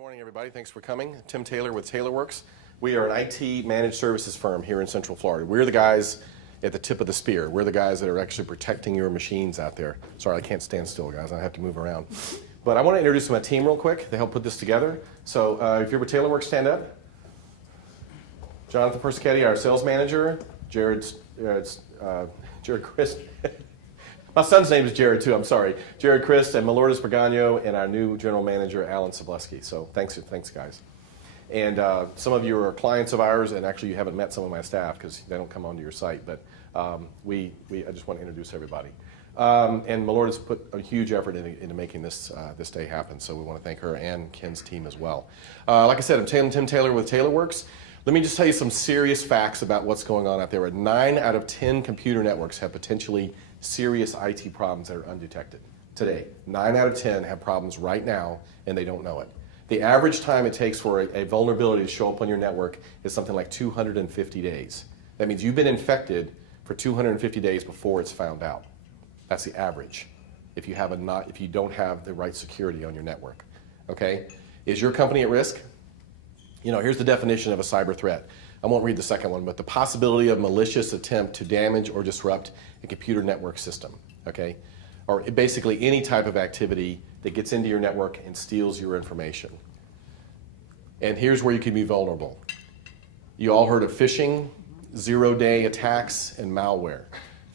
morning, everybody. Thanks for coming. Tim Taylor with TaylorWorks. We are an IT managed services firm here in Central Florida. We're the guys at the tip of the spear. We're the guys that are actually protecting your machines out there. Sorry, I can't stand still, guys. I have to move around. But I want to introduce my team real quick. They helped put this together. So if you're with TaylorWorks, stand up. Jonathan Persichetti, our sales manager. Jared Christ. My son's name is Jared, too. I'm sorry. Jared Christ and Melordes Pagano, and our new general manager, Alan Sableski. So thanks, guys. And some of you are clients of ours, and actually you haven't met some of my staff because they don't come onto your site. But I just want to introduce everybody. And Melordes put a huge effort into making this day happen. So we want to thank her and Ken's team as well. Like I said, I'm Tim Taylor with TaylorWorks. Let me just tell you some serious facts about what's going on out there. 9 out of 10 computer networks have potentially serious IT problems that are undetected today. 9 out of 10 have problems right now, and they don't know it. The average time it takes for a vulnerability to show up on your network is something like 250 days. That means you've been infected for 250 days before it's found out. That's the average if you don't have the right security on your network. Okay? Is your company at risk? You know, here's the definition of a cyber threat. I won't read the second one, but the possibility of malicious attempt to damage or disrupt a computer network system, okay? Or basically any type of activity that gets into your network and steals your information. And here's where you can be vulnerable. You all heard of phishing, zero-day attacks, and malware.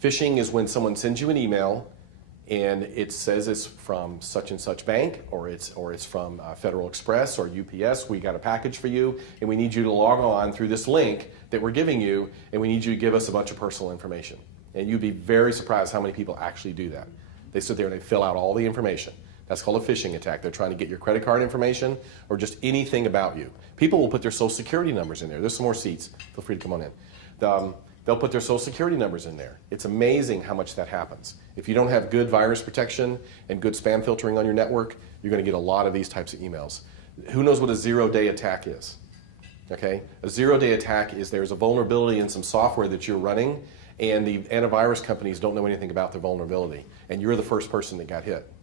Phishing is when someone sends you an email and it says it's from such and such bank, or it's from Federal Express or UPS. We got a package for you, and we need you to log on through this link that we're giving you, and we need you to give us a bunch of personal information. And you'd be very surprised how many people actually do that. They sit there and they fill out all the information. That's called a phishing attack. They're trying to get your credit card information or just anything about you. People will put their social security numbers in there. There's some more seats. Feel free to come on in. They'll put their social security numbers in there. It's amazing how much that happens. If you don't have good virus protection and good spam filtering on your network, you're going to get a lot of these types of emails. Who knows what a zero-day attack is? Okay? A zero-day attack is there's a vulnerability in some software that you're running, and the antivirus companies don't know anything about their vulnerability, and you're the first person that got hit.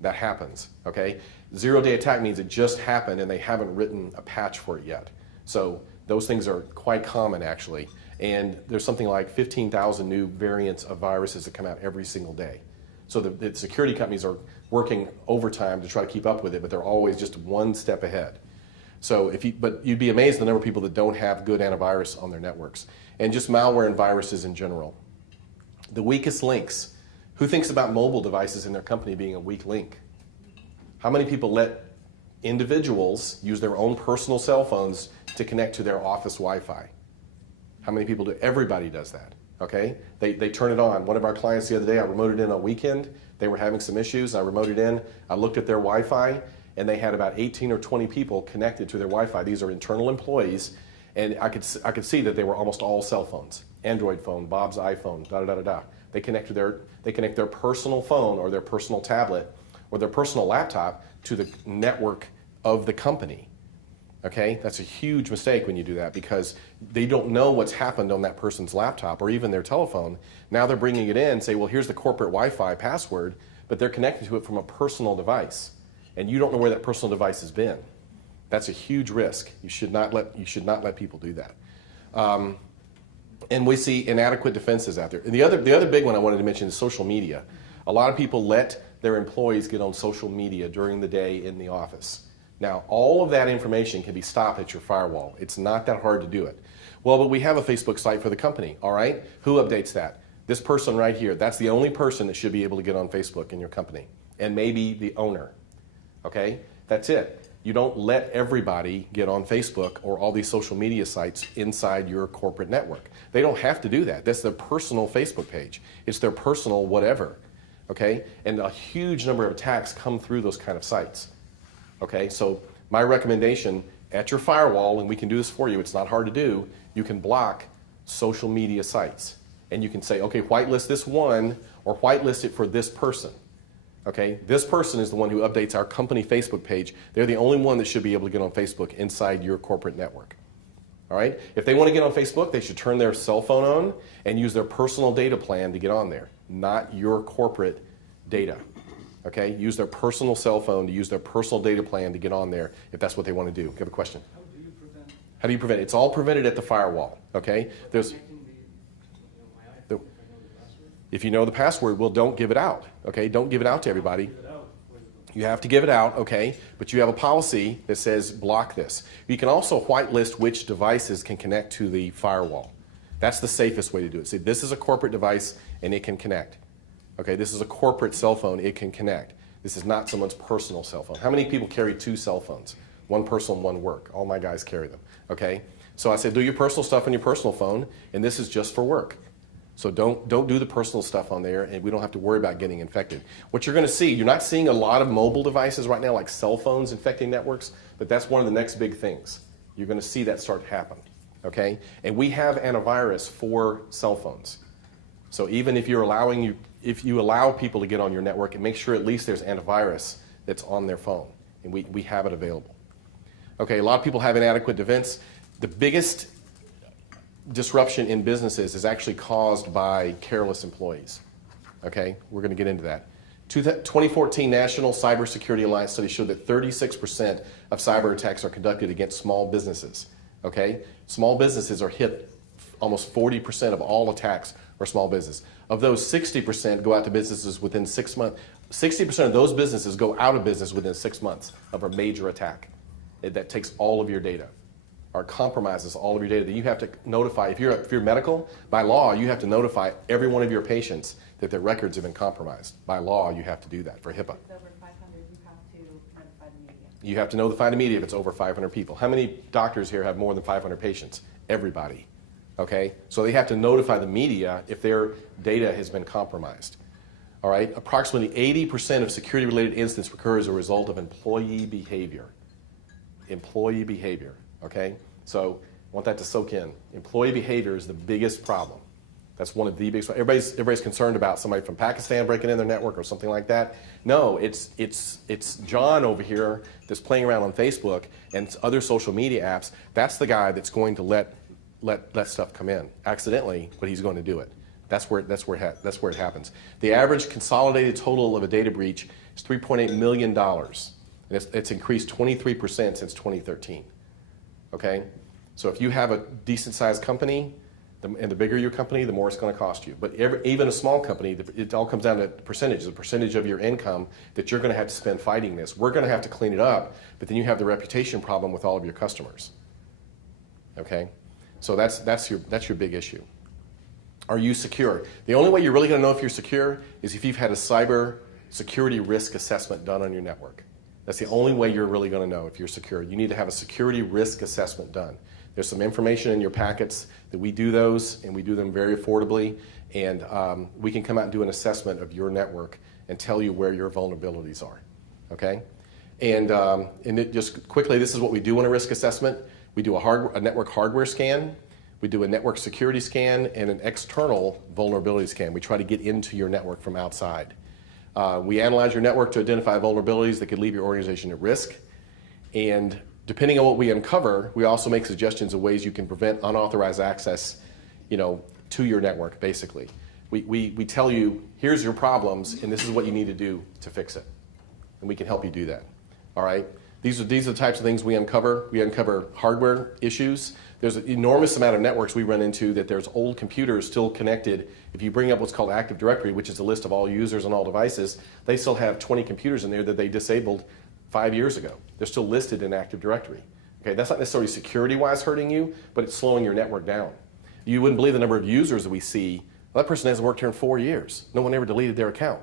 That happens. Okay? Zero-day attack means it just happened and they haven't written a patch for it yet. So those things are quite common, actually. And there's something like 15,000 new variants of viruses that come out every single day. So the security companies are working overtime to try to keep up with it, but they're always just one step ahead. So but you'd be amazed at the number of people that don't have good antivirus on their networks. And just malware and viruses in general. The weakest links. Who thinks about mobile devices in their company being a weak link? How many people let individuals use their own personal cell phones to connect to their office Wi-Fi? How many people do? Everybody does that, okay? They turn it on. One of our clients the other day, I remoted in on a weekend. They were having some issues. I remoted in. I looked at their Wi-Fi, and they had about 18 or 20 people connected to their Wi-Fi. These are internal employees, and I could see that they were almost all cell phones. Android phone, Bob's iPhone, da-da-da-da-da. They connect their personal phone or their personal tablet or their personal laptop to the network of the company. Okay, that's a huge mistake when you do that because they don't know what's happened on that person's laptop or even their telephone. Now they're bringing it in and say, well, here's the corporate Wi-Fi password, but they're connected to it from a personal device, and you don't know where that personal device has been. That's a huge risk. You should not let people do that. And we see inadequate defenses out there. And the other big one I wanted to mention is social media. A lot of people let their employees get on social media during the day in the office. Now, all of that information can be stopped at your firewall. It's not that hard to do it. Well, but we have a Facebook site for the company, all right? Who updates that? This person right here. That's the only person that should be able to get on Facebook in your company, and maybe the owner, okay? That's it. You don't let everybody get on Facebook or all these social media sites inside your corporate network. They don't have to do that. That's their personal Facebook page. It's their personal whatever, okay? And a huge number of attacks come through those kind of sites. Okay, so my recommendation at your firewall, and we can do this for you, it's not hard to do, you can block social media sites. And you can say, okay, whitelist this one or whitelist it for this person. Okay, this person is the one who updates our company Facebook page. They're the only one that should be able to get on Facebook inside your corporate network. All right, if they want to get on Facebook, they should turn their cell phone on and use their personal data plan to get on there, not your corporate data. Okay, use their personal cell phone to use their personal data plan to get on there if that's what they want to do. You have a question? How do you prevent? How do you prevent it? It's all prevented at the firewall. Okay, there's. If you know the password, well, don't give it out. Okay, don't give it out to everybody. You have to give it out, okay, but you have a policy that says block this. You can also whitelist which devices can connect to the firewall. That's the safest way to do it. See, this is a corporate device and it can connect. Okay, this is a corporate cell phone, it can connect. This is not someone's personal cell phone. How many people carry 2 cell phones? One personal, one work. All my guys carry them, okay? So I said do your personal stuff on your personal phone, and this is just for work. So don't do the personal stuff on there, and we don't have to worry about getting infected. What you're going to see, you're not seeing a lot of mobile devices right now, like cell phones infecting networks, but that's one of the next big things. You're going to see that start to happen, okay? And we have antivirus for cell phones. So even if you allow people to get on your network, and make sure at least there's antivirus that's on their phone, and we have it available. Okay, a lot of people have inadequate defense. The biggest disruption in businesses is actually caused by careless employees. Okay, we're going to get into that. 2014 National Cybersecurity Alliance study showed that 36% of cyber attacks are conducted against small businesses. Okay, small businesses are hit. Almost 40% of all attacks are small business. Of those, 60% go out to businesses within 6 months. 60% of those businesses go out of business within 6 months of a major attack. That takes all of your data. Or compromises all of your data that you have to notify. If you're medical, by law, you have to notify every one of your patients that their records have been compromised. By law, you have to do that for HIPAA. If it's over 500, you have to notify the media. You have to notify the media if it's over 500 people. How many doctors here have more than 500 patients? Everybody. Okay? So they have to notify the media if their data has been compromised. All right? Approximately 80% of security-related incidents occur as a result of employee behavior. Employee behavior. Okay? So I want that to soak in. Employee behavior is the biggest problem. That's one of the biggest. Everybody's concerned about somebody from Pakistan breaking in their network or something like that. No, it's John over here that's playing around on Facebook and other social media apps. That's the guy that's going to let stuff come in accidentally, but he's going to do it. That's where it happens. The average consolidated total of a data breach is $3.8 million, and it's increased 23% since 2013. Okay, so if you have a decent-sized company, and the bigger your company, the more it's going to cost you. But even a small company, it all comes down to percentage, the percentage of your income that you're going to have to spend fighting this. We're going to have to clean it up, but then you have the reputation problem with all of your customers. Okay, so that's your big issue. Are you secure? The only way you're really going to know if you're secure is if you've had a cyber security risk assessment done on your network. That's the only way you're really going to know if you're secure. You need to have a security risk assessment done. There's some information in your packets that we do those, and we do them very affordably, and we can come out and do an assessment of your network and tell you where your vulnerabilities are, okay? And just quickly, this is what we do in a risk assessment. We do a network hardware scan, we do a network security scan, and an external vulnerability scan. We try to get into your network from outside. We analyze your network to identify vulnerabilities that could leave your organization at risk. And depending on what we uncover, we also make suggestions of ways you can prevent unauthorized access, to your network, basically. We tell you, here's your problems, and this is what you need to do to fix it. And we can help you do that. All right? These are the types of things we uncover. We uncover hardware issues. There's an enormous amount of networks we run into that there's old computers still connected. If you bring up what's called Active Directory, which is a list of all users on all devices, they still have 20 computers in there that they disabled 5 years ago. They're still listed in Active Directory. Okay, that's not necessarily security-wise hurting you, but it's slowing your network down. You wouldn't believe the number of users that we see. Well, that person hasn't worked here in 4 years. No one ever deleted their account.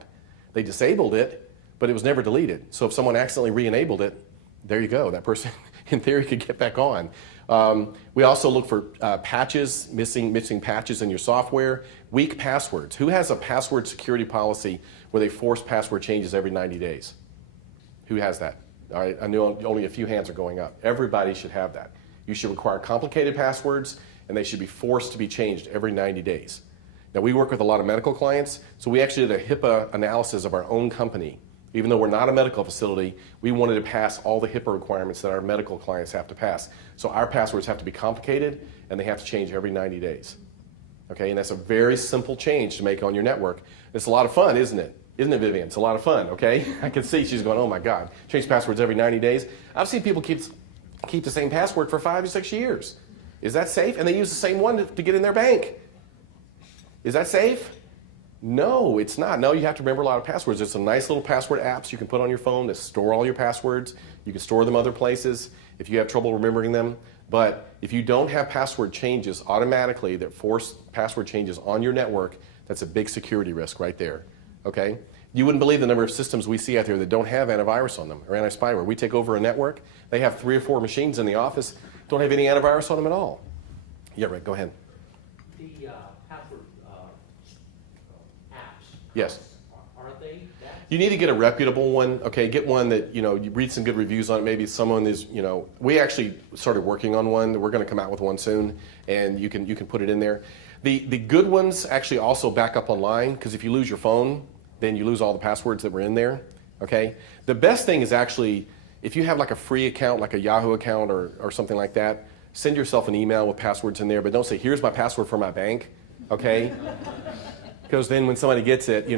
They disabled it, but it was never deleted. So if someone accidentally re-enabled it, there you go. That person, in theory, could get back on. We also look for patches, missing patches in your software, weak passwords. Who has a password security policy where they force password changes every 90 days? Who has that? All right, I know only a few hands are going up. Everybody should have that. You should require complicated passwords, and they should be forced to be changed every 90 days. Now, we work with a lot of medical clients, so we actually did a HIPAA analysis of our own company. Even though we're not a medical facility, we wanted to pass all the HIPAA requirements that our medical clients have to pass. So our passwords have to be complicated, and they have to change every 90 days. Okay, and that's a very simple change to make on your network. It's a lot of fun, isn't it? Isn't it, Vivian? It's a lot of fun, okay? I can see she's going, oh my God, change passwords every 90 days. I've seen people keep the same password for 5 or 6 years. Is that safe? And they use the same one to get in their bank. Is that safe? No, it's not. No, you have to remember a lot of passwords. There's some nice little password apps you can put on your phone that store all your passwords. You can store them other places if you have trouble remembering them. But if you don't have password changes automatically that force password changes on your network, that's a big security risk right there. Okay? You wouldn't believe the number of systems we see out there that don't have antivirus on them or anti-spyware. We take over a network, they have 3 or 4 machines in the office, don't have any antivirus on them at all. Yeah, Rick, go ahead. The password apps. Yes. Are they that? You need to get a reputable one. Okay, get one that, you read some good reviews on it. Maybe someone is, we actually started working on one. We're going to come out with one soon, and you can put it in there. The good ones actually also back up online, because if you lose your phone, then you lose all the passwords that were in there. Okay. The best thing is actually, if you have like a free account, like a Yahoo account or something like that, send yourself an email with passwords in there, but don't say, here's my password for my bank. Okay. Because then when somebody gets it,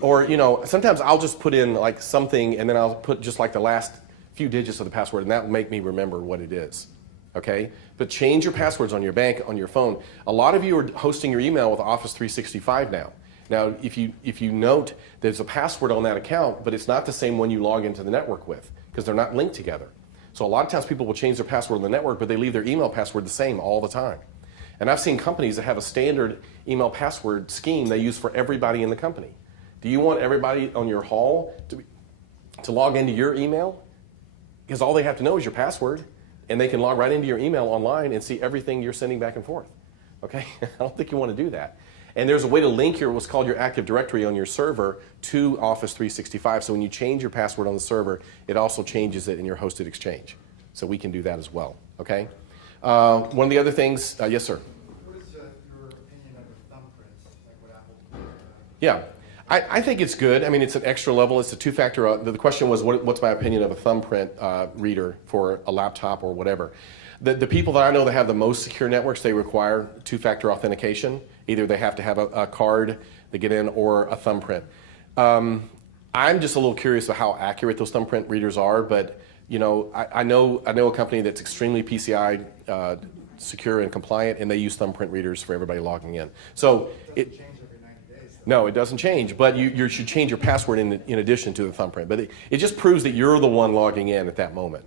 or sometimes I'll just put in like something and then I'll put just like the last few digits of the password, and that will make me remember what it is. Okay? But change your passwords on your bank, on your phone. A lot of you are hosting your email with Office 365 now. Now, if you note there's a password on that account, but it's not the same one you log into the network with, because they're not linked together. So a lot of times people will change their password on the network, but they leave their email password the same all the time. And I've seen companies that have a standard email password scheme they use for everybody in the company. Do you want everybody on your hall to log into your email? Because all they have to know is your password, and they can log right into your email online and see everything you're sending back and forth. Okay? I don't think you want to do that. And there's a way to link what's called your Active Directory on your server to Office 365. So when you change your password on the server, it also changes it in your hosted exchange. So we can do that as well. Okay? One of the other things, yes, sir. What is your opinion of the thumbprints, like what Apple? Yeah, I think it's good. I mean, it's an extra level. It's a two-factor. The question was, what's my opinion of a thumbprint reader for a laptop or whatever? The people that I know that have the most secure networks, they require two-factor authentication. Either they have to have a card to get in or a thumbprint. I'm just a little curious about how accurate those thumbprint readers are, but I know a company that's extremely PCI secure and compliant, and they use thumbprint readers for everybody logging in. So It doesn't change every 90 days. no, it doesn't change, but you should change your password in addition to the thumbprint. But it just proves that you're the one logging in at that moment.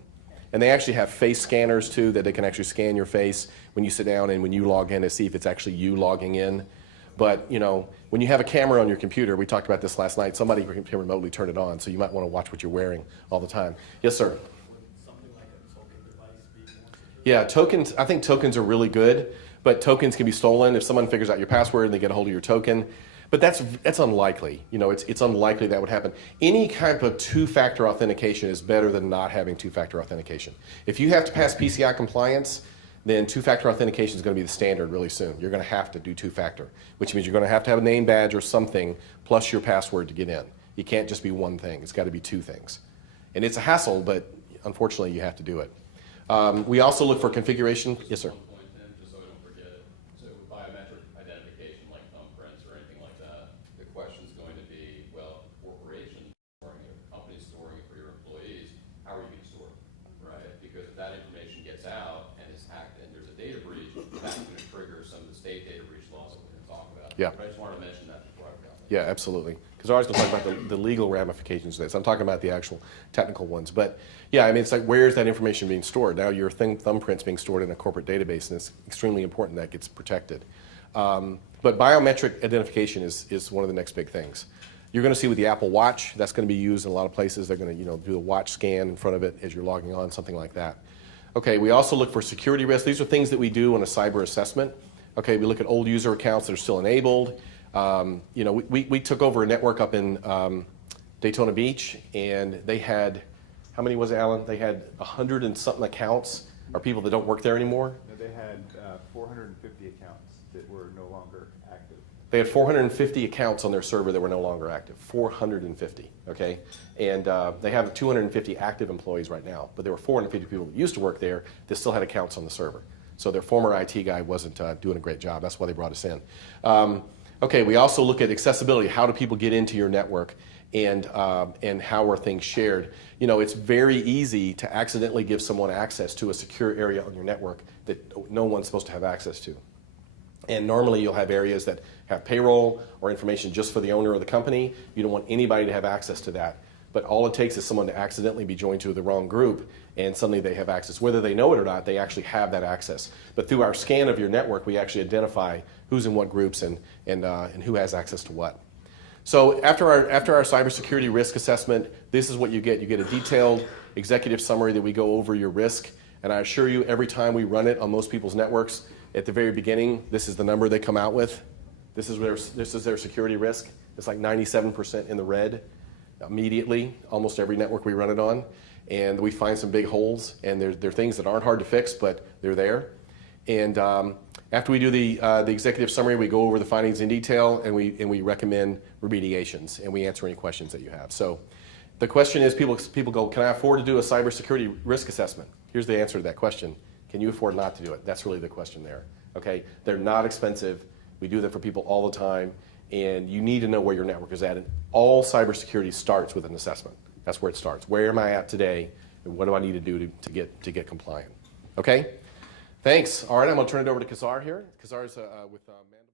And they actually have face scanners too, that they can actually scan your face when you sit down and when you log in to see if it's actually you logging in. But when you have a camera on your computer, we talked about this last night, somebody can remotely turn it on, so you might want to watch what you're wearing all the time. Yes, sir. Would something like a token device be more secure? Yeah, tokens, I think tokens are really good, but tokens can be stolen if someone figures out your password and they get a hold of your token. But that's unlikely. It's unlikely that would happen. Any type of two-factor authentication is better than not having two-factor authentication. If you have to pass PCI compliance, then two-factor authentication is going to be the standard really soon. You're going to have to do two-factor, which means you're going to have a name badge or something plus your password to get in. You can't just be one thing. It's got to be two things. And it's a hassle, but unfortunately you have to do it. We also look for configuration. Yes, sir. One point, Tim, just so I don't forget it. So with biometric identification, like thumbprints or anything like that, the question is going to be, well, corporation storing it, company storing it for your employees, how are you going to store it, right? Because if that information gets out and is hacked and there's a data breach, that's going to trigger some of the state data breach laws that we're going to talk about. Yeah. But I just wanted to mention that before I forgot. Yeah, absolutely. Because I was going to talk about the legal ramifications of this. I'm talking about the actual technical ones. But yeah, I mean, it's like, where is that information being stored? Now your thumbprint's being stored in a corporate database, and it's extremely important that gets protected. But biometric identification is one of the next big things. You're going to see with the Apple Watch, that's going to be used in a lot of places. They're going to do a watch scan in front of it as you're logging on, something like that. Okay, we also look for security risks. These are things that we do on a cyber assessment. Okay, we look at old user accounts that are still enabled. We took over a network up in Daytona Beach, and they had, how many was it, Alan? They had 100 and something accounts, or people that don't work there anymore. They had 450 accounts that were no longer active. They had 450 accounts on their server that were no longer active. 450, okay? And they have 250 active employees right now, but there were 450 people that used to work there that still had accounts on the server. So their former IT guy wasn't doing a great job. That's why they brought us in. Okay, we also look at accessibility. How do people get into your network, and how are things shared? You know, it's very easy to accidentally give someone access to a secure area on your network that no one's supposed to have access to. And normally you'll have areas that have payroll or information just for the owner of the company. You don't want anybody to have access to that. But all it takes is someone to accidentally be joined to the wrong group, and suddenly they have access. Whether they know it or not, they actually have that access. But through our scan of your network, we actually identify who's in what groups and who has access to what. So after our cybersecurity risk assessment, this is what you get. You get a detailed executive summary that we go over your risk. And I assure you, every time we run it on most people's networks, at the very beginning, this is the number they come out with. This is their security risk. It's like 97% in the red immediately, almost every network we run it on. And we find some big holes, and they're things that aren't hard to fix, but they're there. And after we do the executive summary, we go over the findings in detail, and we recommend remediations, and we answer any questions that you have. So the question is, people go, can I afford to do a cybersecurity risk assessment? Here's the answer to that question. Can you afford not to do it? That's really the question there. Okay? They're not expensive. We do them for people all the time, and you need to know where your network is at. And all cybersecurity starts with an assessment. That's where it starts. Where am I at today, and what do I need to do to get compliant? Okay? Thanks. All right, I'm going to turn it over to Kazar here. Kazar is with Mandel.